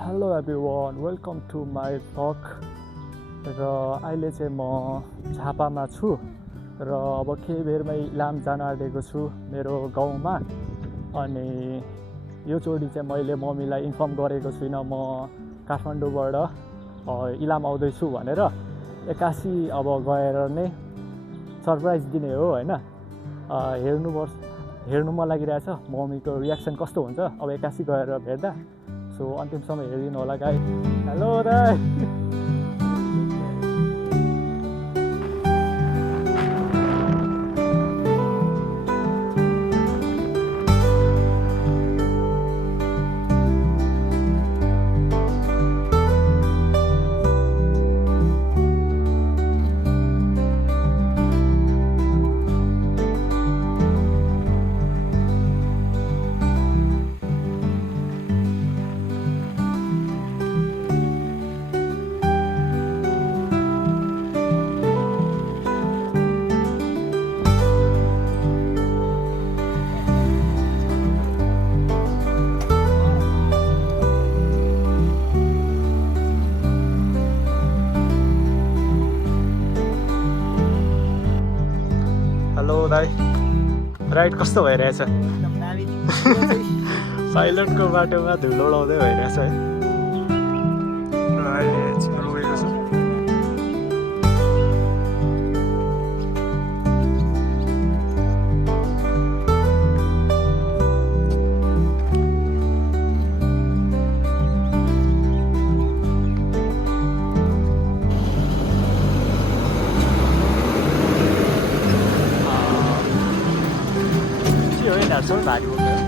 Hello everyone welcome to my vlog र अहिले चाहिँ म झापामा छु र अब केही बेरमै इलाम जान आँटेको छु मेरो गाउँमा। अनि योचोटि चाहिँ मैले मम्मीलाई इन्फर्म गरेको छुइनँ म काठमाडौँबाट इलाम आउँदैछु भनेर। एक्कासी अब गएर नै सरप्राइज दिने हो हैन। हेर्नु मन लागिरहेछ मम्मीको रियाक्सन कस्तो हुन्छ अब एक्कासी गएर भेट्दा। सो अन्तिमसम्म हेरिदिनु होला गाई। हेलो दाइ। हेलो दाइ, राइड कस्तो भइरहेछ? साइलेन्टको बाटोमा धुलो उडाउँदै भइरहेछ है। अहिले छिटो गएको छु। Số lại luôn nữa.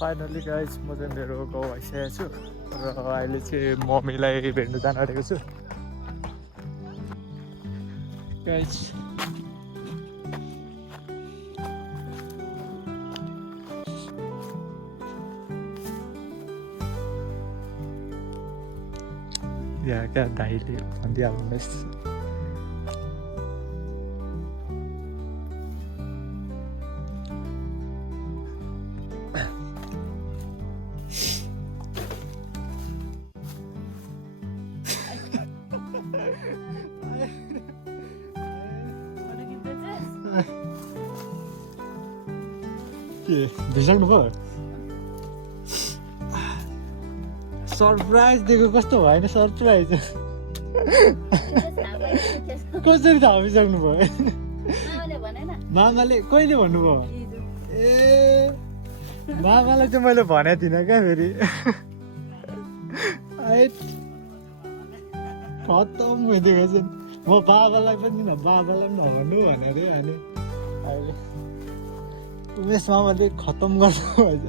Finally guys म चाहिँ मेरो गाउँ आइसकेको छु र अहिले चाहिँ मम्मीलाई भेट्नु जान आँटेको छु गाइज। यहाँ क्या दाइले भनिदिइहाल्नुहोस्। के भिजाउनु भयो? सरप्राइज दिएको कस्तो भएन सरप्राइज? कसरी थाहा भिजाउनु भयो? मामाले कहिले भन्नुभयो? ए मामालाई चाहिँ मैले भनेको थिइनँ क्या फेरि। खतम भइदिएको छ। म बाबालाई पनि बाबालाई पनि नभन्नु भनेर हाने। अहिले उमेश मामाले खतम गर्नु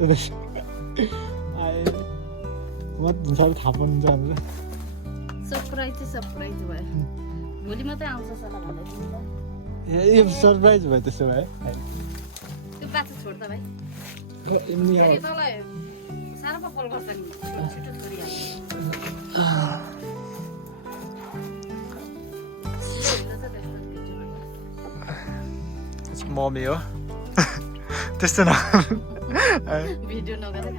भएछ। म साह्रै थाहा पाउनु जान्छ। सरप्राइज भयो। भोलि मात्रै आउँछ सल्लाह भन्दै थिएँ त। ए सरप्राइज भयो त्यसो भए। त्यो बाटो छोड त भाइ। एमनी फेरि तँलाई साह्रो पो कल गर्छ नि। छिटो छोडिहाल्छ। मम्मी हो त्यस्तो न भिडियो नगरेर